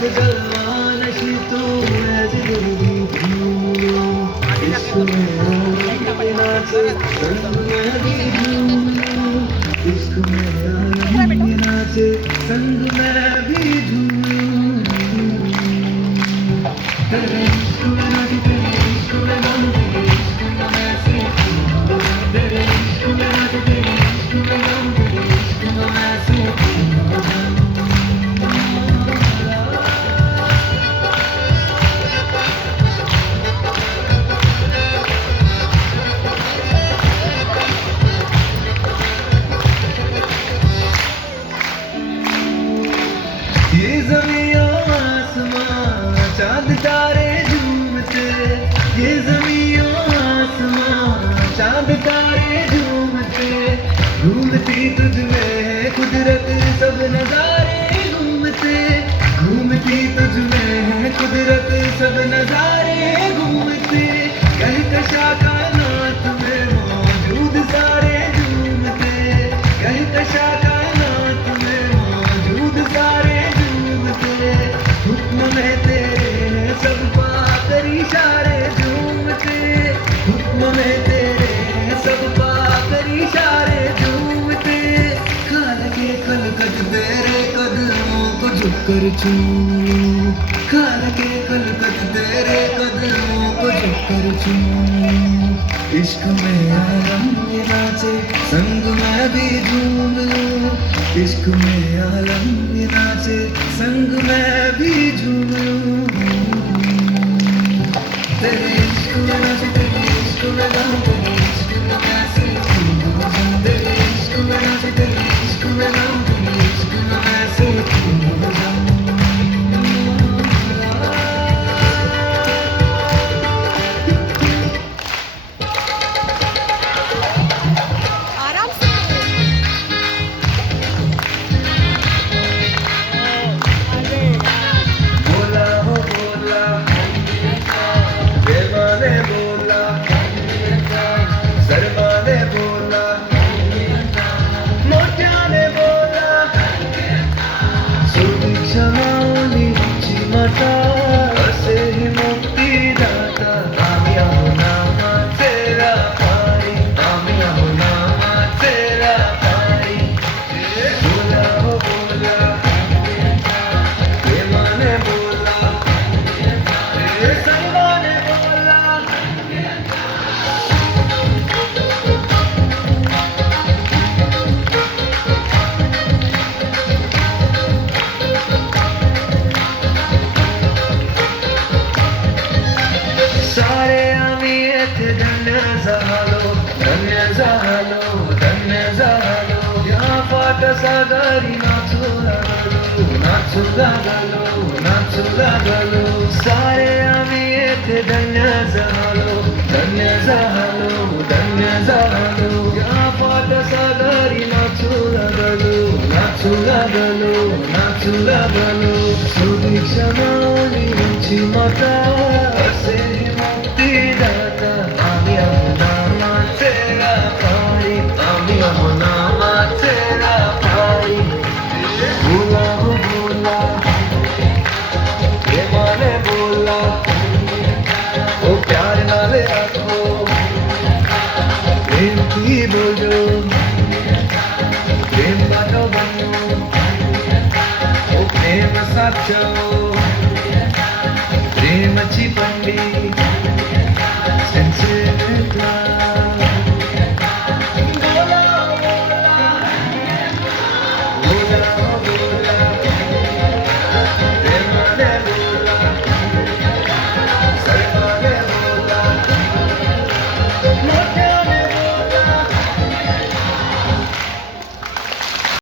जग जलवा नशी तू है जिंदगी झूम इश्क में आलम नाचे संग में भी झूम इश्क में आलम नाचे संग में भी झूम तेरे इश्क में नाचे तेरे इश्क में गम तेरे इश्क में ऐसे तेरे इश्क में नाचे तेरे इश्क में गम तेरे इश्क में ऐसे ये ज़मीं और आसमां चाँद तारे झूमते ये ज़मीं और आसमां चाँद तारे झूमते घूमती तुझ में है कुदरत सब नज़ारे घूमती तुझ में है कुदरत सब नज़ारे घूमते कहकशा कायनात में मौजूद सारे झूमते कहकशा कायनात में मौजूद सारे हुक्म में तेरे सब पाकर इशारे झूमते हुक्म में तेरे सब पाकर इशारे झूमते खाल के कलकत तेरे कदमों को झुककर चूम खाल के कलकत तेरे कदमों को झुककर चूम इश्क में आलम ये नाचे संग में भी झूम लूं इश्क में आलम ये नाचे संग में भी झूम लूं तेरे इश्क में नाचे तेरे इश्क में गाऊं तेरे इश्क में ऐसे झूम तेरे इश्क में नाचे तेरे इश्क में गाऊं तेरे इश्क में ऐसे झूम సాగరి నాచులాగలు సారే আমি এতে ধন্য জাহালো యా పాట సాగరి నాచులాగలు సుదీక్షణాని నుంచి మత అసే ముక్తి దాత আমি আমনা তেরা পারি আমি আমনা तेरा भाई बोला हो बोला ये माने बोला ओ प्यार नाले रखो प्रेम की बोलो प्रेम बाटो बनो ओ प्रेम साचो